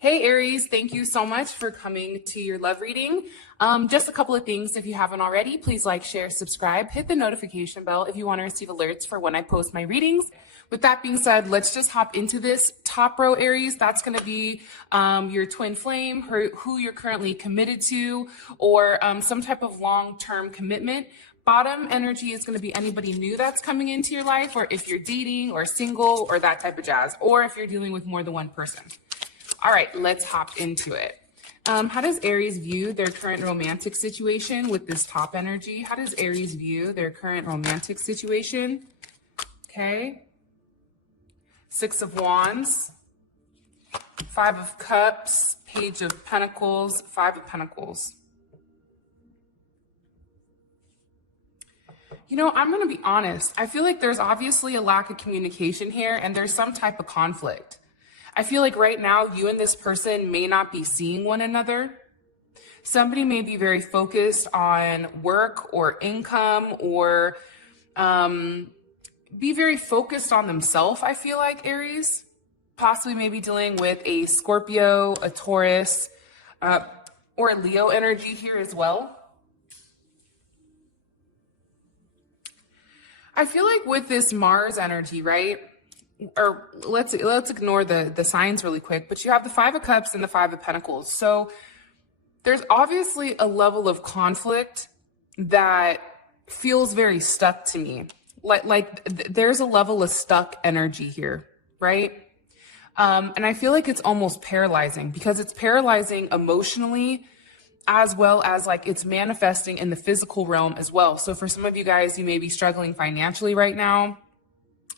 Hey Aries, thank you so much for coming to your love reading. Just a couple of things. If you haven't already, please like, share, subscribe, hit the notification bell if you want to receive alerts for when I post my readings. With that being said, let's just hop into this. Top row Aries, that's going to be your twin flame, who you're currently committed to, or some type of long-term commitment. Bottom energy is going to be anybody new that's coming into your life, or if you're dating or single or that type of jazz, or if you're dealing with more than one person. All right, let's hop into it. How does Aries view their current romantic situation with this top energy? How does Aries view their current romantic situation? Okay. Six of Wands, Five of Cups, Page of Pentacles, Five of Pentacles. You know, I'm going to be honest. I feel like there's obviously a lack of communication here and there's some type of conflict. I feel like right now you and this person may not be seeing one another. Somebody may be very focused on work or income or be very focused on themselves, I feel like, Aries. Possibly maybe dealing with a Scorpio, a Taurus, or a Leo energy here as well. I feel like with this Mars energy, right? Or let's ignore the signs really quick, but you have the Five of Cups and the Five of Pentacles. So there's obviously a level of conflict that feels very stuck to me. There's a level of stuck energy here, right? And I feel like it's almost paralyzing because it's paralyzing emotionally as well as like it's manifesting in the physical realm as well. So for some of you guys, you may be struggling financially right now.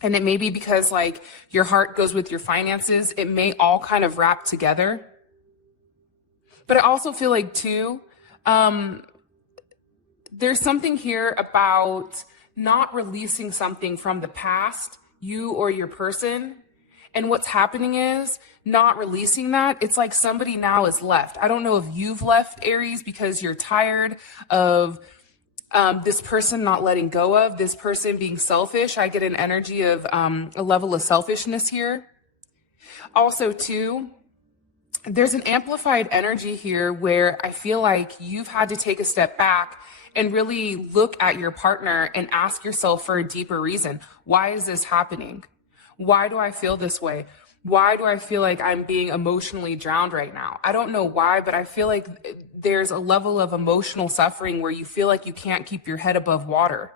And it may be because like your heart goes with your finances. It may all kind of wrap together. But I also feel like too, there's something here about not releasing something from the past, you or your person. And what's happening is not releasing that. It's like somebody now is left. I don't know if you've left Aries because you're tired of this person not letting go of, this person being selfish. I get an energy of a level of selfishness here. Also, too, there's an amplified energy here where I feel like you've had to take a step back and really look at your partner and ask yourself for a deeper reason. Why is this happening? Why do I feel this way? Why do I feel like I'm being emotionally drowned right now? I don't know why, but I feel like there's a level of emotional suffering where you feel like you can't keep your head above water.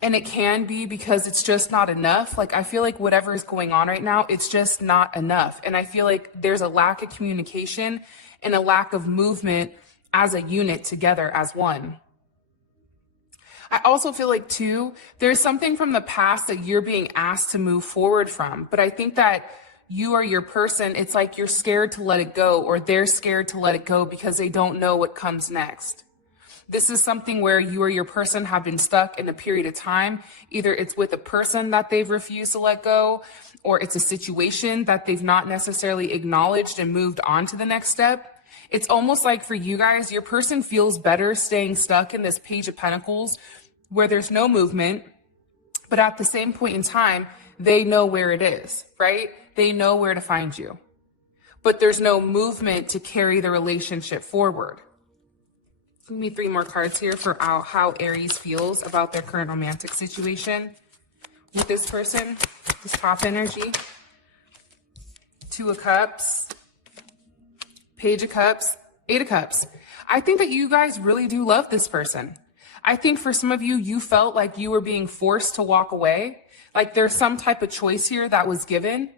And it can be because it's just not enough. Like, I feel like whatever is going on right now, it's just not enough. And I feel like there's a lack of communication and a lack of movement as a unit together as one. I also feel like, too, there's something from the past that you're being asked to move forward from. But I think that you or your person, it's like you're scared to let it go, or they're scared to let it go because they don't know what comes next. This is something where you or your person have been stuck in a period of time. Either it's with a person that they've refused to let go, or it's a situation that they've not necessarily acknowledged and moved on to the next step. It's almost like for you guys, your person feels better staying stuck in this Page of Pentacles where there's no movement, but at the same point in time, they know where it is, right? They know where to find you, but there's no movement to carry the relationship forward. Give me 3 more cards here for how Aries feels about their current romantic situation with this person, this top energy. 2 of Cups, Page of Cups, 8 of Cups. I think that you guys really do love this person. I think for some of you, you felt like you were being forced to walk away. Like there's some type of choice here that was given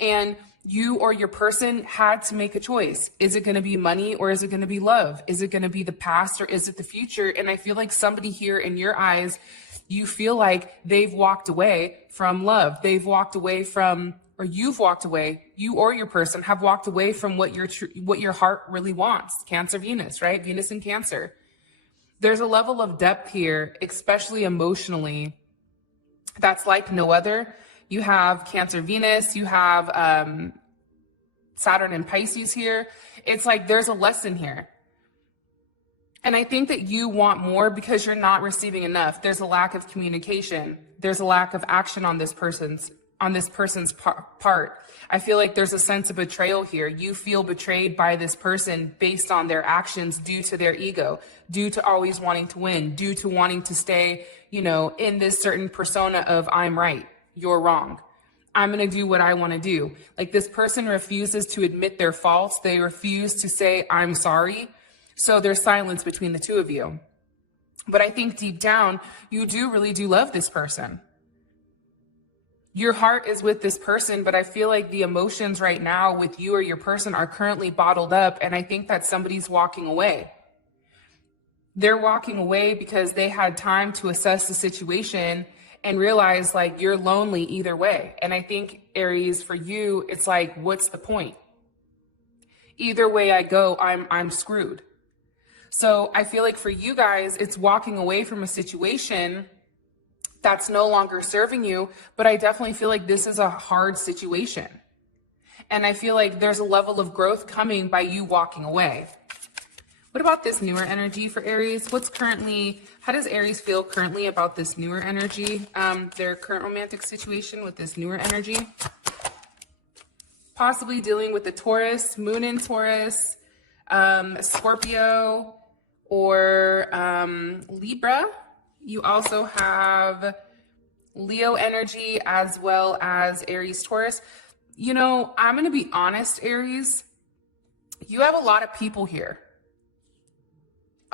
and you or your person had to make a choice. Is it going to be money or is it going to be love? Is it going to be the past or is it the future? And I feel like somebody here in your eyes, you feel like they've walked away from love. They've walked away from, or you've walked away, you or your person have walked away from what your heart really wants. Cancer, Venus, right? Venus and Cancer. There's a level of depth here, especially emotionally, that's like no other. You have Cancer, Venus, you have Saturn and Pisces here. It's like there's a lesson here. And I think that you want more because you're not receiving enough. There's a lack of communication. There's a lack of action on this person's on this person's part. I feel like there's a sense of betrayal here. You feel betrayed by this person based on their actions due to their ego, due to always wanting to win, due to wanting to stay, you know, in this certain persona of I'm right, you're wrong. I'm going to do what I want to do. Like this person refuses to admit their faults. They refuse to say, I'm sorry. So there's silence between the two of you. But I think deep down, you really do love this person. Your heart is with this person, but I feel like the emotions right now with you or your person are currently bottled up. And I think that somebody's walking away. They're walking away because they had time to assess the situation and realize like you're lonely either way. And I think Aries, for you, it's like, what's the point? Either way I go, I'm screwed. So I feel like for you guys, it's walking away from a situation that's no longer serving you. But I definitely feel like this is a hard situation. And I feel like there's a level of growth coming by you walking away. What about this newer energy for Aries? How does Aries feel currently about this newer energy? Their current romantic situation with this newer energy? Possibly dealing with the Taurus, Moon in Taurus, Scorpio, or Libra. You also have Leo energy as well as Aries, Taurus. You know, I'm going to be honest, Aries. You have a lot of people here.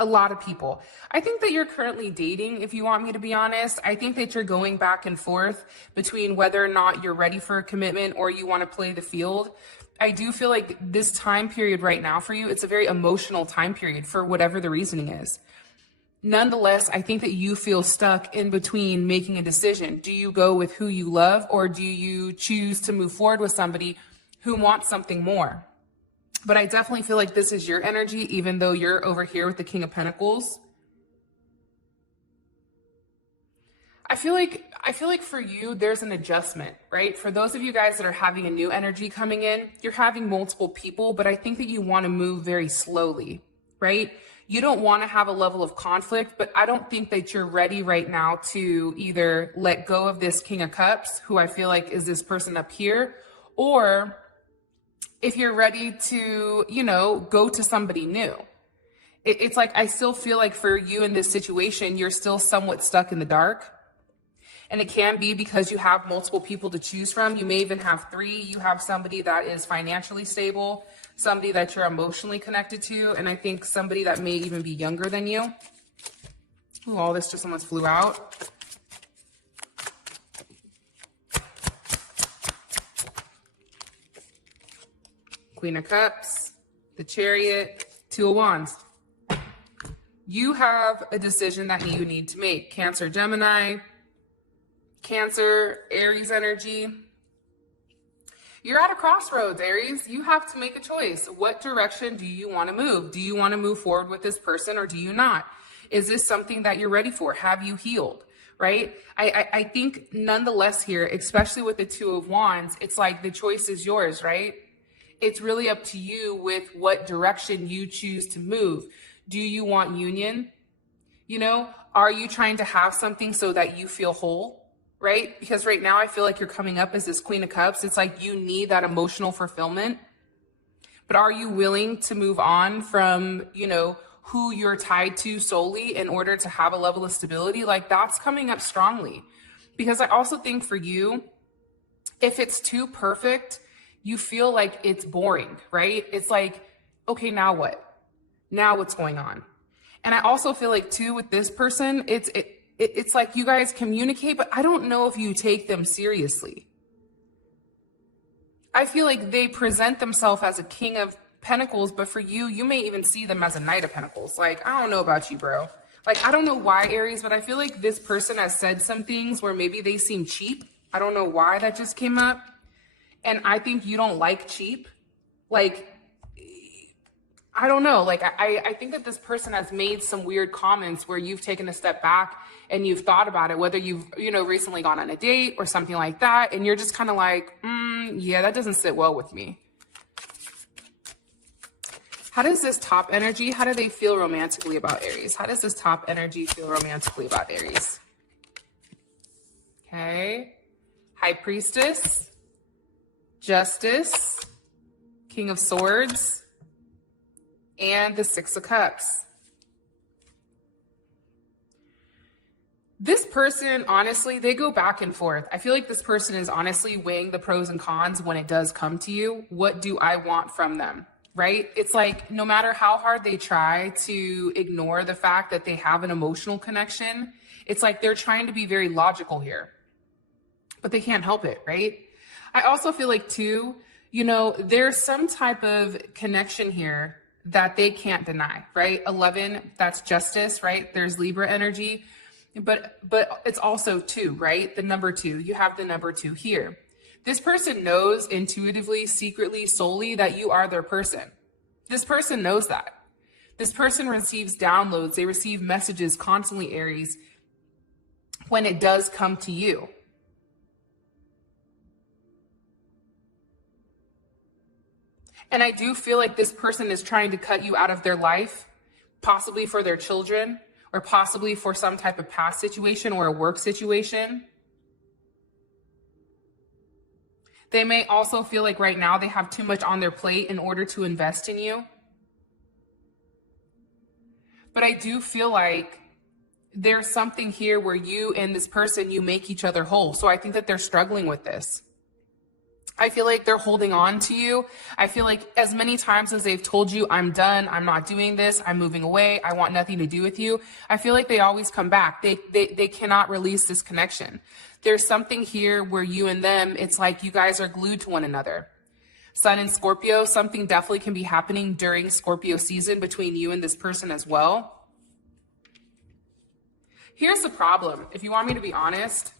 A lot of people. I think that you're currently dating, if you want me to be honest. I think that you're going back and forth between whether or not you're ready for a commitment or you want to play the field. I do feel like this time period right now for you, it's a very emotional time period for whatever the reasoning is. Nonetheless, I think that you feel stuck in between making a decision. Do you go with who you love or do you choose to move forward with somebody who wants something more? But I definitely feel like this is your energy, even though you're over here with the King of Pentacles. I feel like for you, there's an adjustment, right? For those of you guys that are having a new energy coming in, you're having multiple people, but I think that you want to move very slowly, right? You don't want to have a level of conflict, but I don't think that you're ready right now to either let go of this King of Cups, who I feel like is this person up here, or if you're ready to, you know, go to somebody new. It's like, I still feel like for you in this situation, you're still somewhat stuck in the dark. And it can be because you have multiple people to choose from. You may even have three. You have somebody that is financially stable, somebody that you're emotionally connected to, and I think somebody that may even be younger than you. Ooh, all this just almost flew out. Queen of Cups, the Chariot, Two of Wands. You have a decision that you need to make. Cancer, Gemini, Cancer, Aries energy. You're at a crossroads, Aries. You have to make a choice. What direction do you want to move? Do you want to move forward with this person or do you not? Is this something that you're ready for? Have you healed? Right? I think nonetheless here, especially with the Two of Wands, it's like the choice is yours, right? It's really up to you with what direction you choose to move. Do you want union? You know, are you trying to have something so that you feel whole? Right? Because right now I feel like you're coming up as this Queen of Cups. It's like you need that emotional fulfillment. But are you willing to move on from, you know, who you're tied to solely in order to have a level of stability? Like that's coming up strongly. Because I also think for you, if it's too perfect, you feel like it's boring, right? It's like, okay, now what? Now what's going on? And I also feel like too with this person, it's like you guys communicate, but I don't know if you take them seriously. I feel like they present themselves as a King of Pentacles, but for you, you may even see them as a Knight of Pentacles. Like, I don't know about you, bro. Like, I don't know why, Aries, but I feel like this person has said some things where maybe they seem cheap. I don't know why that just came up. And I think you don't like cheap. Like, I don't know. Like, I think that this person has made some weird comments where you've taken a step back and you've thought about it, whether you've, you know, recently gone on a date or something like that. And you're just kind of like, yeah, that doesn't sit well with me. How does this top energy, how do they feel romantically about Aries? How does this top energy feel romantically about Aries? Okay. High Priestess, Justice, King of Swords, and the Six of Cups. This person, honestly, they go back and forth. I feel like this person is honestly weighing the pros and cons when it does come to you. What do I want from them, right? It's like no matter how hard they try to ignore the fact that they have an emotional connection, it's like they're trying to be very logical here, but they can't help it, right? I also feel like too, you know, there's some type of connection here that they can't deny, right? 11, that's justice, right? There's Libra energy. But it's also 2, right? The number 2, you have the number 2 here. This person knows intuitively, secretly, solely that you are their person. This person knows that. This person receives downloads. They receive messages constantly, Aries, when it does come to you. And I do feel like this person is trying to cut you out of their life, possibly for their children, or possibly for some type of past situation or a work situation. They may also feel like right now they have too much on their plate in order to invest in you. But I do feel like there's something here where you and this person, you make each other whole. So I think that they're struggling with this. I feel like they're holding on to you. I feel like as many times as they've told you, I'm done, I'm not doing this, I'm moving away, I want nothing to do with you, I feel like they always come back. They cannot release this connection. There's something here where you and them, it's like you guys are glued to one another. Sun in Scorpio, something definitely can be happening during Scorpio season between you and this person as well. Here's the problem, if you want me to be honest.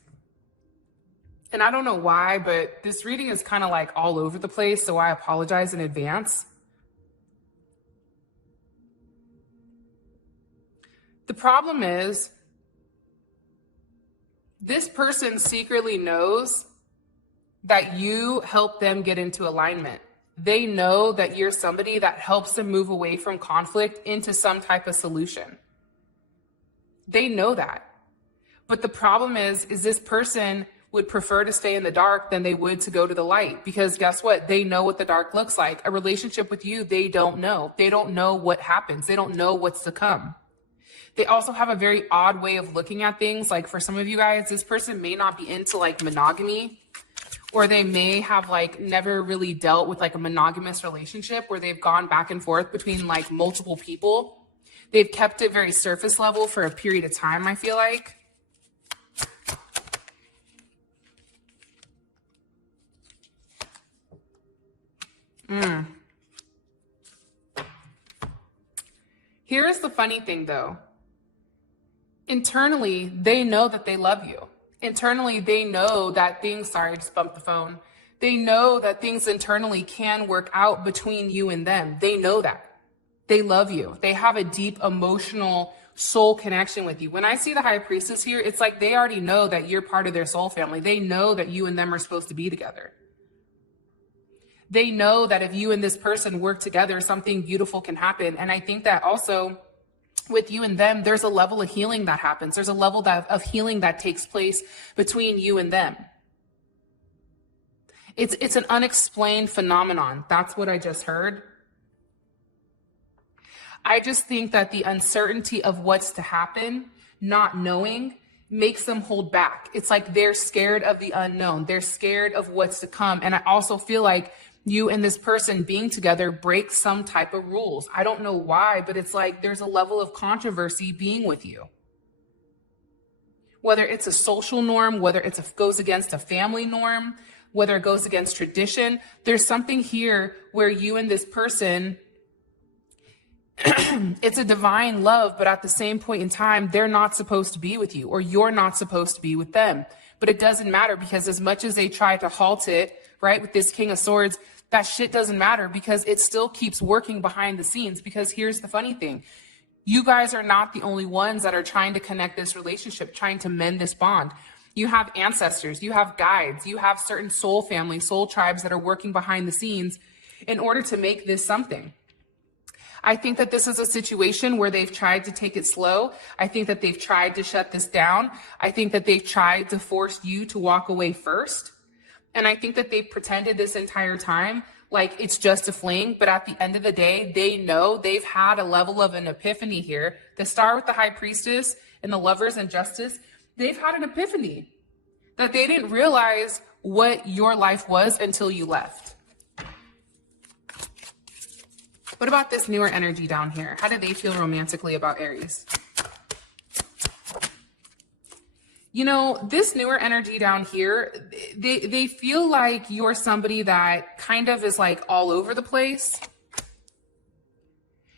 And I don't know why, but this reading is kind of like all over the place, so I apologize in advance. The problem is, this person secretly knows that you help them get into alignment. They know that you're somebody that helps them move away from conflict into some type of solution. They know that. But the problem is this person would prefer to stay in the dark than they would to go to the light. Because guess what? They know what the dark looks like. A relationship with you, they don't know. They don't know what happens. They don't know what's to come. They also have a very odd way of looking at things. Like for some of you guys, this person may not be into like monogamy, or they may have like never really dealt with like a monogamous relationship where they've gone back and forth between like multiple people. They've kept it very surface level for a period of time, I feel like. Here's the funny thing though. Internally, they know that they love you. Internally, they know that things, sorry, I just bumped the phone. They know that things internally can work out between you and them. They know that. They love you. They have a deep emotional soul connection with you. When I see the High Priestess here, it's like they already know that you're part of their soul family. They know that you and them are supposed to be together. They know that if you and this person work together, something beautiful can happen. And I think that also with you and them, there's a level of healing that happens. There's a level of healing that takes place between you and them. It's an unexplained phenomenon. That's what I just heard. I just think that the uncertainty of what's to happen, not knowing, makes them hold back. It's like they're scared of the unknown. They're scared of what's to come. And I also feel like you and this person being together breaks some type of rules. I don't know why, but it's like there's a level of controversy being with you. Whether it's a social norm, whether it goes against a family norm, whether it goes against tradition, there's something here where you and this person, it's a divine love, but at the same point in time, they're not supposed to be with you, or you're not supposed to be with them. But it doesn't matter, because as much as they try to halt it, right, with this King of Swords, that shit doesn't matter, because it still keeps working behind the scenes. Because here's the funny thing. You guys are not the only ones that are trying to connect this relationship, trying to mend this bond. You have ancestors, you have guides, you have certain soul families, soul tribes that are working behind the scenes in order to make this something. I think that this is a situation where they've tried to take it slow. I think that they've tried to shut this down. I think that they've tried to force you to walk away first. And I think that they've pretended this entire time like it's just a fling. But at the end of the day, they know they've had a level of an epiphany here. The star with the high priestess and the lovers and justice, they've had an epiphany that they didn't realize what your life was until you left. What about this newer energy down here? How do they feel romantically about Aries? You know, this newer energy down here, they feel like you're somebody that kind of is like all over the place.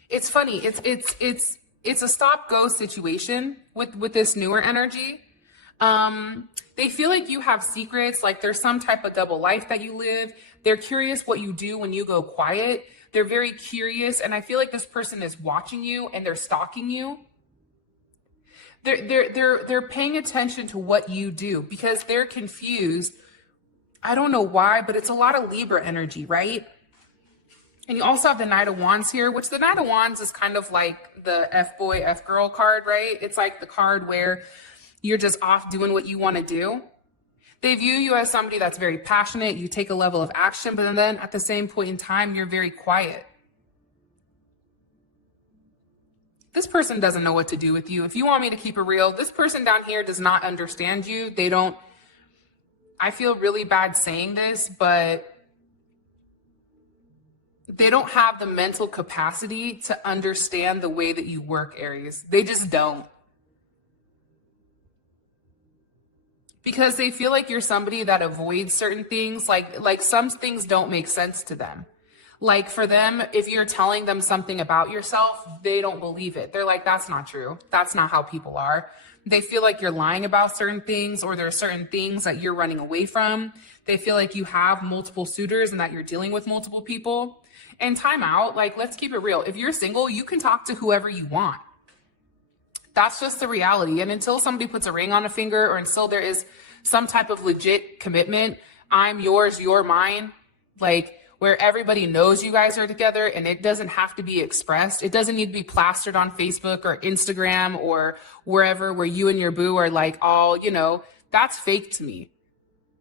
It's funny. It's a stop-go situation with this newer energy. They feel like you have secrets, like there's some type of double life that you live. They're curious what you do when you go quiet. They're very curious, and I feel like this person is watching you and they're stalking you. They're paying attention to what you do because they're confused. I don't know why, but it's a lot of Libra energy, right? And you also have the Knight of Wands here, which the Knight of Wands is kind of like the F-boy, F-girl card, right? It's like the card where you're just off doing what you want to do. They view you as somebody that's very passionate. You take a level of action, but then at the same point in time, you're very quiet. This person doesn't know what to do with you. If you want me to keep it real, this person down here does not understand you. I feel really bad saying this, but they don't have the mental capacity to understand the way that you work, Aries. They just don't. Because they feel like you're somebody that avoids certain things, like some things don't make sense to them. Like for them, if you're telling them something about yourself, they don't believe it. They're like, that's not true. That's not how people are. They feel like you're lying about certain things, or there are certain things that you're running away from. They feel like you have multiple suitors and that you're dealing with multiple people. And time out, like, let's keep it real. If you're single, you can talk to whoever you want. That's just the reality. And until somebody puts a ring on a finger, or until there is some type of legit commitment, I'm yours, you're mine, like where everybody knows you guys are together and it doesn't have to be expressed. It doesn't need to be plastered on Facebook or Instagram or wherever where you and your boo are like all, that's fake to me,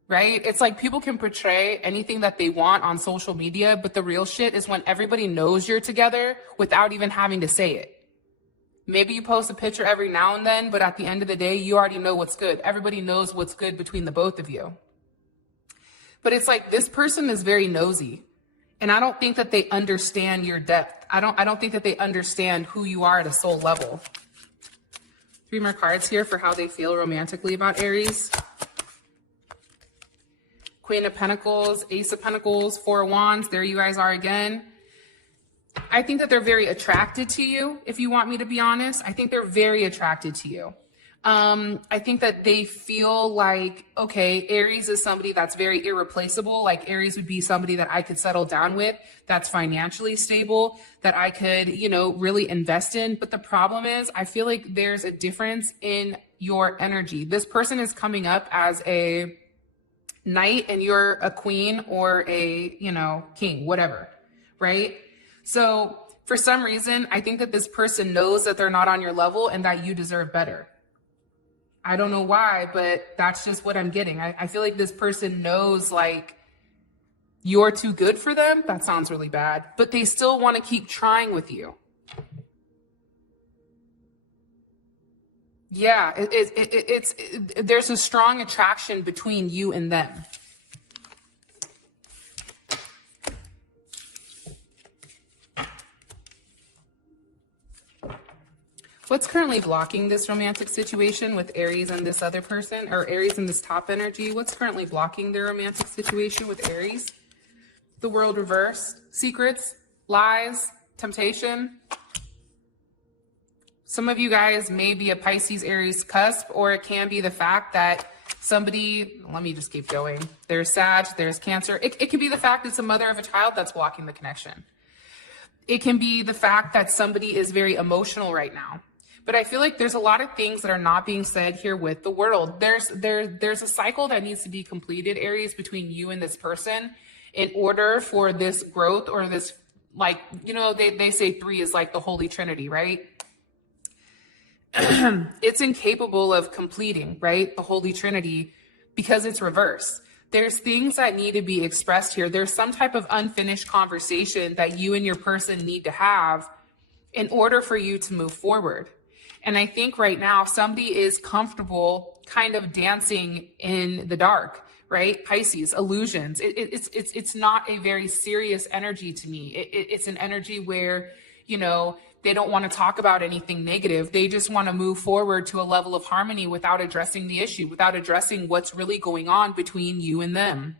right? It's like people can portray anything that they want on social media, but the real shit is when everybody knows you're together without even having to say it. Maybe you post a picture every now and then, but at the end of the day, you already know what's good. Everybody knows what's good between the both of you. But it's like this person is very nosy. And I don't think that they understand your depth. I don't think that they understand who you are at a soul level. 3 more cards here for how they feel romantically about Aries. Queen of Pentacles, Ace of Pentacles, 4 of Wands. There you guys are again. I think that they're very attracted to you, if you want me to be honest. I think they're very attracted to you. I think that they feel like, okay, Aries is somebody that's very irreplaceable. Like Aries would be somebody that I could settle down with, that's financially stable, that I could, really invest in. But the problem is, I feel like there's a difference in your energy. This person is coming up as a knight and you're a queen or a, king, whatever, right? So for some reason, I think that this person knows that they're not on your level and that you deserve better. I don't know why, but that's just what I'm getting. I feel like this person knows like you're too good for them. That sounds really bad, but they still want to keep trying with you. Yeah, there's a strong attraction between you and them. What's currently blocking this romantic situation with Aries and this other person, or Aries and this top energy? What's currently blocking their romantic situation with Aries? The world reversed, secrets, lies, temptation. Some of you guys may be a Pisces Aries cusp, or it can be the fact that somebody, let me just keep going. There's Sag, there's Cancer. It can be the fact it's a mother of a child that's blocking the connection. It can be the fact that somebody is very emotional right now. But I feel like there's a lot of things that are not being said here with the world. There's a cycle that needs to be completed, Aries, between you and this person in order for this growth or this like, they say three is like the Holy Trinity, right? It's incapable of completing, right? The Holy Trinity, because it's reverse. There's things that need to be expressed here. There's some type of unfinished conversation that you and your person need to have in order for you to move forward. And I think right now somebody is comfortable kind of dancing in the dark, right? Pisces, illusions. It's not a very serious energy to me. It's an energy where, they don't want to talk about anything negative. They just want to move forward to a level of harmony without addressing the issue, without addressing what's really going on between you and them.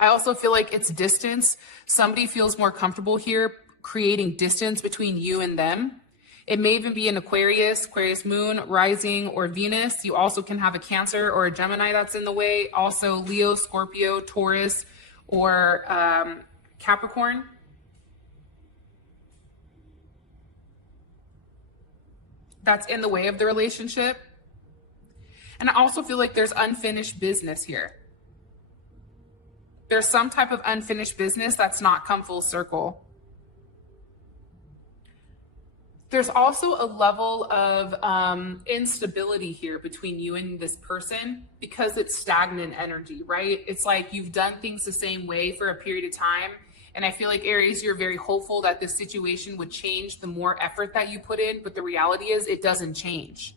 I also feel like it's distance. Somebody feels more comfortable here creating distance between you and them. It may even be an Aquarius moon, rising, or Venus. You also can have a Cancer or a Gemini that's in the way. Also Leo, Scorpio, Taurus, or Capricorn. That's in the way of the relationship. And I also feel like there's unfinished business here. There's some type of unfinished business that's not come full circle. There's also a level of instability here between you and this person because it's stagnant energy, right? It's like you've done things the same way for a period of time. And I feel like, Aries, you're very hopeful that this situation would change the more effort that you put in. But the reality is it doesn't change.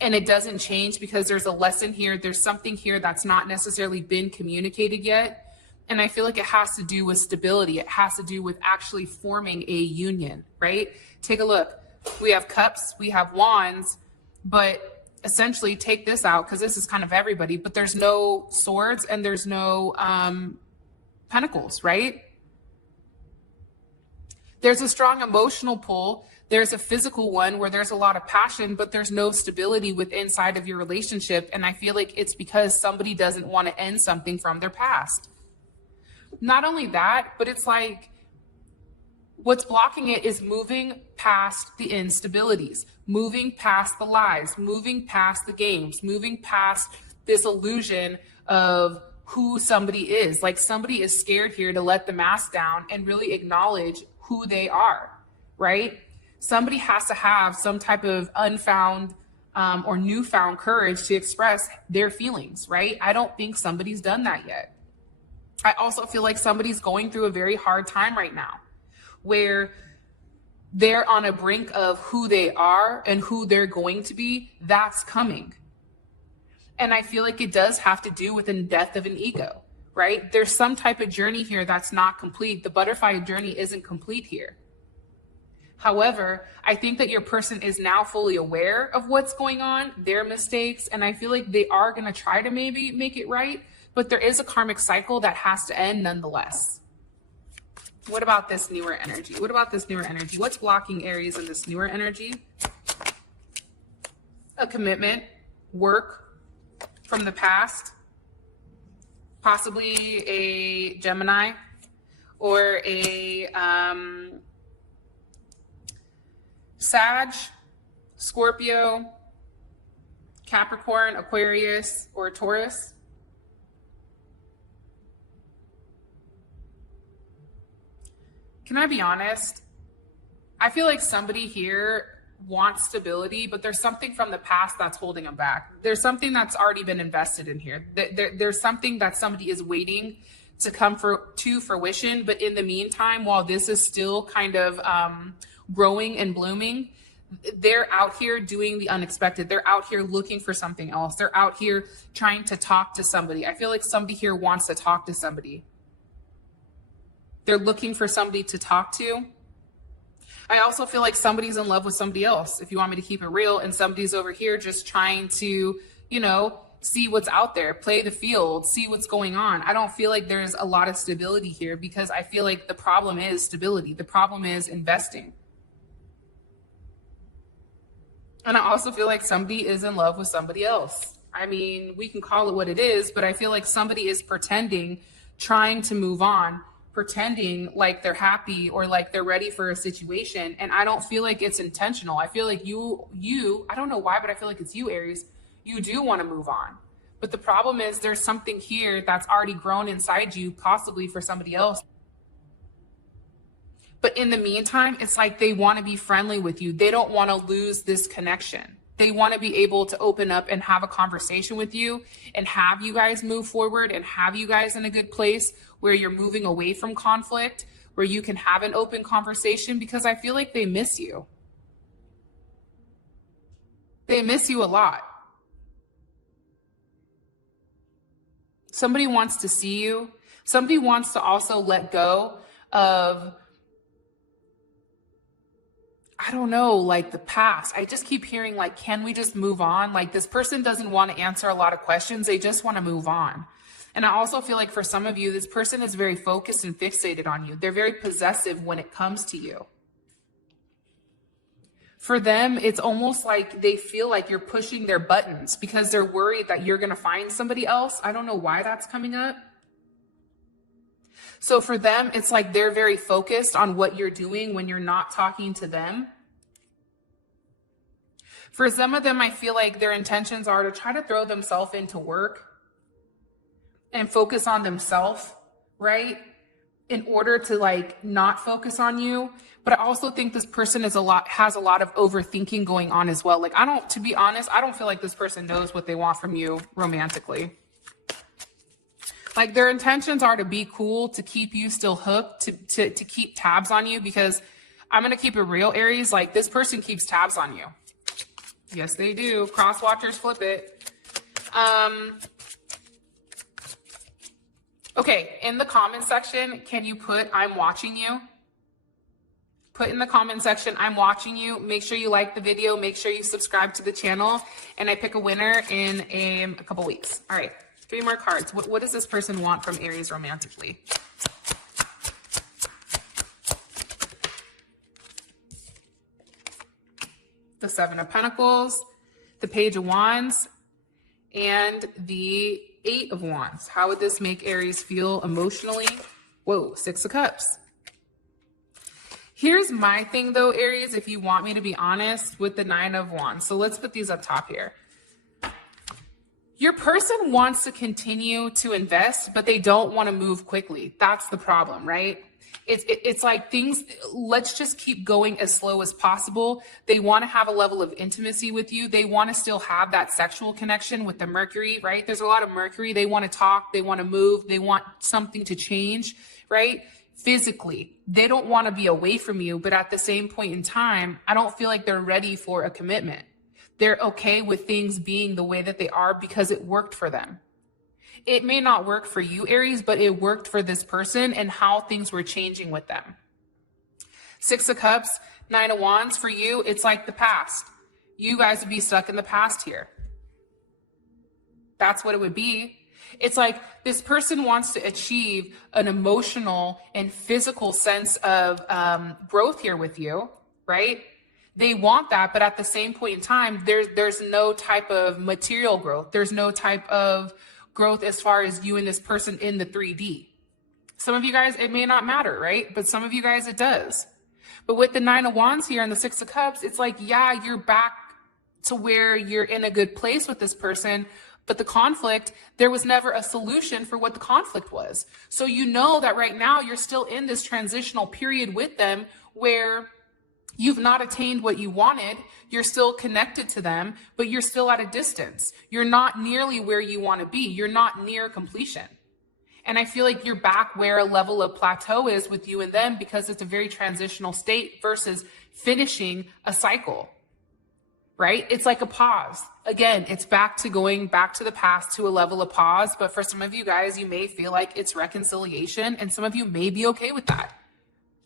And it doesn't change because there's a lesson here. There's something here that's not necessarily been communicated yet. And I feel like it has to do with stability. It has to do with actually forming a union, right? Take a look. We have cups, we have wands, but essentially take this out because this is kind of everybody, but there's no swords and there's no pentacles, right? There's a strong emotional pull. There's a physical one where there's a lot of passion, but there's no stability within inside of your relationship. And I feel like it's because somebody doesn't want to end something from their past. Not only that, but it's like what's blocking it is moving past the instabilities, moving past the lies, moving past the games, moving past this illusion of who somebody is. Like somebody is scared here to let the mask down and really acknowledge who they are, right? Somebody has to have some type of unfound or newfound courage to express their feelings, right? I don't think somebody's done that yet. I also feel like somebody's going through a very hard time right now where they're on a brink of who they are and who they're going to be. That's coming. And I feel like it does have to do with the death of an ego, right? There's some type of journey here that's not complete. The butterfly journey isn't complete here. However, I think that your person is now fully aware of what's going on, their mistakes, and I feel like they are going to try to maybe make it right, but there is a karmic cycle that has to end nonetheless. What about this newer energy? What's blocking Aries in this newer energy? A commitment, work from the past, possibly a Gemini or a Sag, Scorpio, Capricorn, Aquarius, or Taurus. Can I be honest? I feel like somebody here wants stability, but there's something from the past that's holding them back. There's something that's already been invested in here. There's something that somebody is waiting to come to fruition. But in the meantime, while this is still kind of growing and blooming, they're out here doing the unexpected. They're out here looking for something else. They're out here trying to talk to somebody. I feel like somebody here wants to talk to somebody. They're looking for somebody to talk to. I also feel like somebody's in love with somebody else, if you want me to keep it real, and somebody's over here just trying to, see what's out there, play the field, see what's going on. I don't feel like there's a lot of stability here because I feel like the problem is stability. The problem is investing. And I also feel like somebody is in love with somebody else. I mean, we can call it what it is, but I feel like somebody is pretending, trying to move on, pretending like they're happy or like they're ready for a situation. And I don't feel like it's intentional. I feel like you, I don't know why, but I feel like it's you, Aries. You do want to move on. But the problem is there's something here that's already grown inside you, possibly for somebody else. But in the meantime, it's like they want to be friendly with you. They don't want to lose this connection. They want to be able to open up and have a conversation with you and have you guys move forward and have you guys in a good place where you're moving away from conflict, where you can have an open conversation, because I feel like they miss you. They miss you a lot. Somebody wants to see you. Somebody wants to also let go of, I don't know, like the past. I just keep hearing like, can we just move on? Like this person doesn't want to answer a lot of questions. They just want to move on. And I also feel like for some of you, this person is very focused and fixated on you. They're very possessive when it comes to you. For them, it's almost like they feel like you're pushing their buttons because they're worried that you're going to find somebody else. I don't know why that's coming up. So for them, it's like they're very focused on what you're doing when you're not talking to them. For some of them, I feel like their intentions are to try to throw themselves into work and focus on themselves, right? In order to like not focus on you. But I also think this person has a lot of overthinking going on as well. Like to be honest, I don't feel like this person knows what they want from you romantically. Like their intentions are to be cool, to keep you still hooked, to keep tabs on you, because I'm going to keep it real, Aries. Like this person keeps tabs on you. Yes, they do. Cross watchers, flip it. Okay, in the comment section, can you put, I'm watching you? Put in the comment section, I'm watching you. Make sure you like the video. Make sure you subscribe to the channel. And I pick a winner in a couple weeks. All right, 3 more cards. What does this person want from Aries romantically? The 7 of Pentacles, the Page of Wands, and the 8 of Wands. How would this make Aries feel emotionally? Whoa, 6 of Cups. Here's my thing though, Aries, if you want me to be honest, with the 9 of Wands. So let's put these up top here. Your person wants to continue to invest, but they don't want to move quickly. That's the problem, right? It's like things, let's just keep going as slow as possible. They want to have a level of intimacy with you. They want to still have that sexual connection with the Mercury, right? There's a lot of Mercury. They want to talk. They want to move. They want something to change, right? Physically, they don't want to be away from you, but at the same point in time, I don't feel like they're ready for a commitment. They're okay with things being the way that they are because it worked for them. It may not work for you, Aries, but it worked for this person and how things were changing with them. 6 of Cups, 9 of Wands, for you, it's like the past. You guys would be stuck in the past here. That's what it would be. It's like this person wants to achieve an emotional and physical sense of growth here with you, right? They want that, but at the same point in time, there's no type of material growth. There's no type of growth as far as you and this person in the 3D. Some of you guys, it may not matter, right? But some of you guys, it does. But with the 9 of Wands here and the 6 of Cups, it's like, yeah, you're back to where you're in a good place with this person. But the conflict, there was never a solution for what the conflict was. So you know that right now you're still in this transitional period with them where you've not attained what you wanted. You're still connected to them, but you're still at a distance. You're not nearly where you want to be. You're not near completion. And I feel like you're back where a level of plateau is with you and them because it's a very transitional state versus finishing a cycle. Right? It's like a pause. Again, it's back to going back to the past to a level of pause. But for some of you guys, you may feel like it's reconciliation and some of you may be okay with that.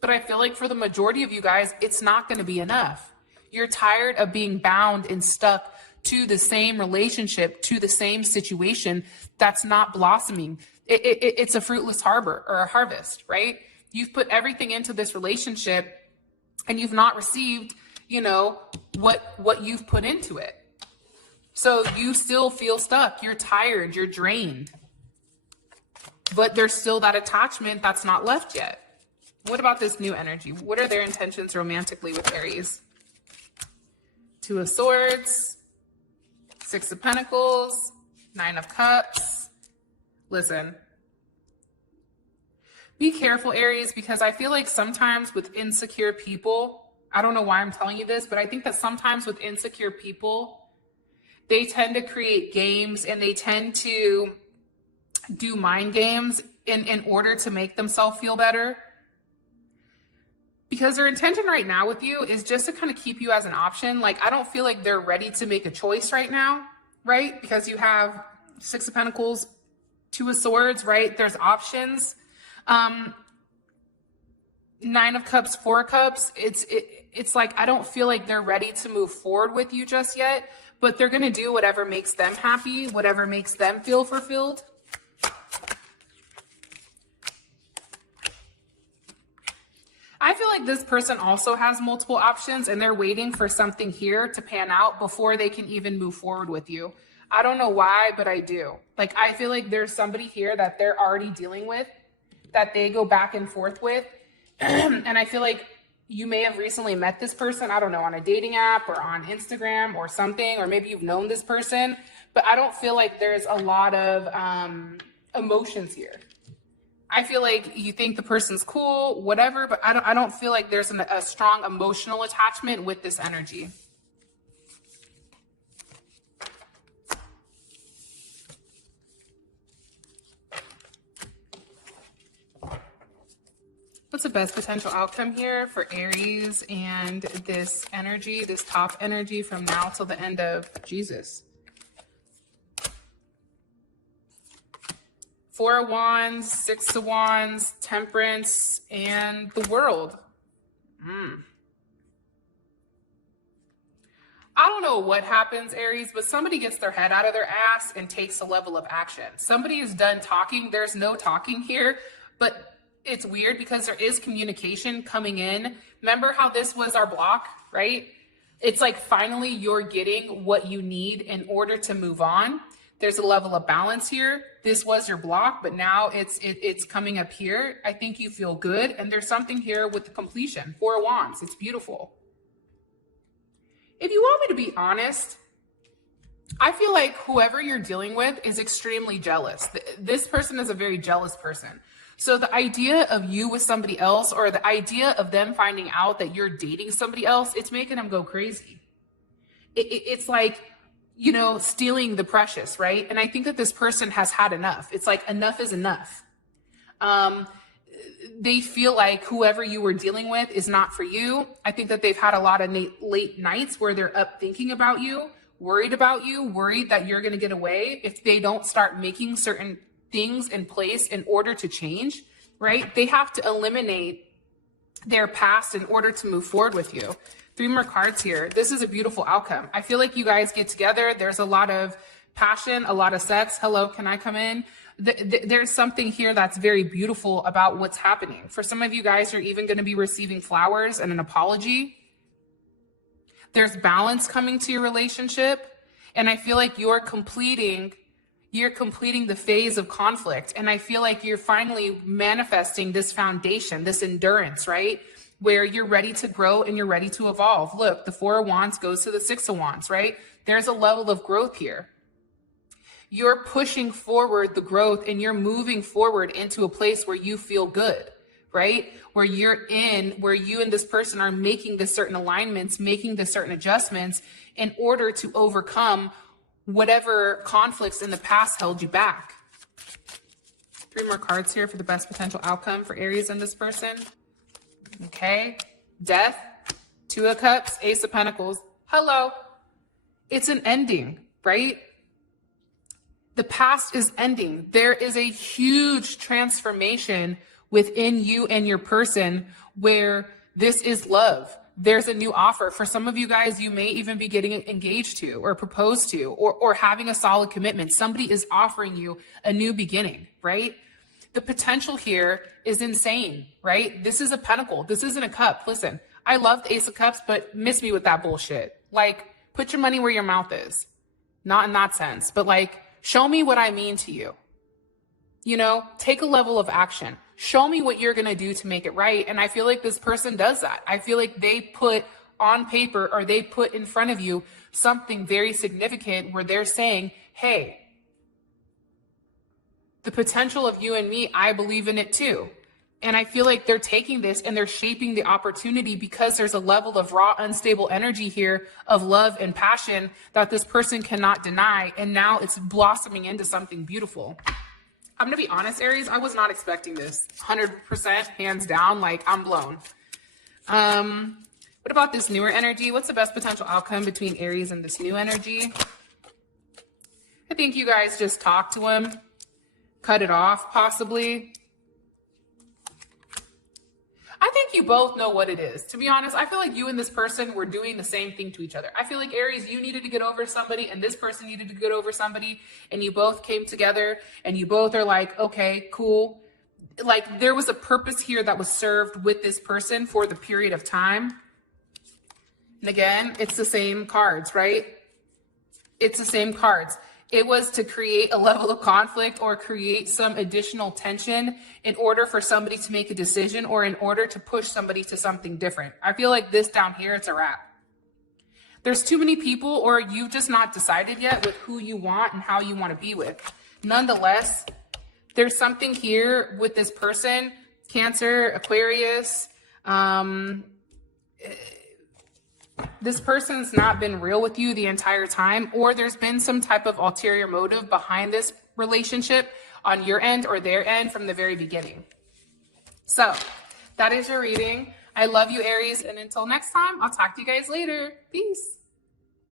But I feel like for the majority of you guys, it's not going to be enough. You're tired of being bound and stuck to the same relationship, to the same situation that's not blossoming. It's a fruitless harbor or a harvest, right? You've put everything into this relationship and you've not received what you've put into it. So you still feel stuck. You're tired. You're drained. But there's still that attachment that's not left yet. What about this new energy? What are their intentions romantically with Aries? 2 of Swords, 6 of Pentacles, 9 of Cups. Listen, Be careful, Aries, because I feel like sometimes with insecure people, I don't know why I'm telling you this, but I think that sometimes with insecure people, they tend to create games and they tend to do mind games in order to make themselves feel better. Because their intention right now with you is just to kind of keep you as an option. Like, I don't feel like they're ready to make a choice right now, right? Because you have Six of Pentacles, Two of Swords, right? There's options. Nine of Cups, Four of Cups. It's like, I don't feel like they're ready to move forward with you just yet, but they're going to do whatever makes them happy, whatever makes them feel fulfilled. I feel like this person also has multiple options and they're waiting for something here to pan out before they can even move forward with you. I don't know why, but I do. Like, I feel like there's somebody here that they're already dealing with, that they go back and forth with. And I feel like you may have recently met this person, I don't know, on a dating app or on Instagram or something, or maybe you've known this person, but I don't feel like there's a lot of emotions here. I feel like you think the person's cool, whatever, but I don't feel like there's a strong emotional attachment with this energy. What's the best potential outcome here for Aries and this energy, this top energy from now till the end of Jesus? Four of Wands, Six of Wands, Temperance, and the World. I don't know what happens, Aries, but somebody gets their head out of their ass and takes a level of action. Somebody is done talking. There's no talking here, but it's weird because there is communication coming in. Remember how this was our block, right? It's like finally you're getting what you need in order to move on. There's a level of balance here. This was your block, but now it's coming up here. I think you feel good. And there's something here with the completion. Four of Wands. It's beautiful. If you want me to be honest, I feel like whoever you're dealing with is extremely jealous. This person is a very jealous person. So the idea of you with somebody else, or the idea of them finding out that you're dating somebody else, it's making them go crazy. It's like, you know, stealing the precious, right? And I think that this person has had enough. It's like enough is enough. They feel like whoever you were dealing with is not for you. I think that they've had a lot of late nights where they're up thinking about you, worried that you're going to get away if they don't start making certain things in place in order to change, right? They have to eliminate their past in order to move forward with you. Three more cards here. This is a beautiful outcome. I feel like you guys get together. There's a lot of passion, a lot of sex. Hello, can I come in? There's something here that's very beautiful about what's happening. For some of you guys, you're even going to be receiving flowers and an apology. There's balance coming to your relationship. And I feel like you're completing the phase of conflict. And I feel like you're finally manifesting this foundation, this endurance, right? Where you're ready to grow and you're ready to evolve. Look, the Four of Wands goes to the Six of Wands, right? There's a level of growth here. You're pushing forward the growth and you're moving forward into a place where you feel good, right? Where you and this person are making the certain alignments, making the certain adjustments in order to overcome whatever conflicts in the past held you back. Three more cards here for the best potential outcome for Aries and this person. Okay. Death, Two of Cups, Ace of Pentacles. Hello. It's an ending, right? The past is ending. There is a huge transformation within you and your person where this is love. There's a new offer. For some of you guys, you may even be getting engaged to or proposed to or having a solid commitment. Somebody is offering you a new beginning, right? The potential here is insane, right? This is a pentacle. This isn't a cup. Listen, I love the Ace of Cups, but miss me with that bullshit. Like, put your money where your mouth is. Not in that sense, but like, show me what I mean to you. You know, take a level of action. Show me what you're going to do to make it right. And I feel like this person does that. I feel like they put on paper or they put in front of you something very significant where they're saying, hey, the potential of you and me, I believe in it too. And I feel like they're taking this and they're shaping the opportunity because there's a level of raw, unstable energy here of love and passion that this person cannot deny. And now it's blossoming into something beautiful. I'm going to be honest, Aries, I was not expecting this. 100% hands down, like I'm blown. What about this newer energy? What's the best potential outcome between Aries and this new energy? I think you guys just talk to him, cut it off, possibly. I think you both know what it is. To be honest, I feel like you and this person were doing the same thing to each other. I feel like Aries, you needed to get over somebody and this person needed to get over somebody, and you both came together and you both are like, okay, cool. Like there was a purpose here that was served with this person for the period of time. And again, it's the same cards, right? It's the same cards. It was to create a level of conflict or create some additional tension in order for somebody to make a decision or in order to push somebody to something different. I feel like this down here, it's a wrap. There's too many people, or you've just not decided yet with who you want and how you want to be with. Nonetheless, there's something here with this person, Cancer, Aquarius. This person's not been real with you the entire time, or there's been some type of ulterior motive behind this relationship on your end or their end from the very beginning. So that is your reading. I love you, Aries. And until next time, I'll talk to you guys later. Peace.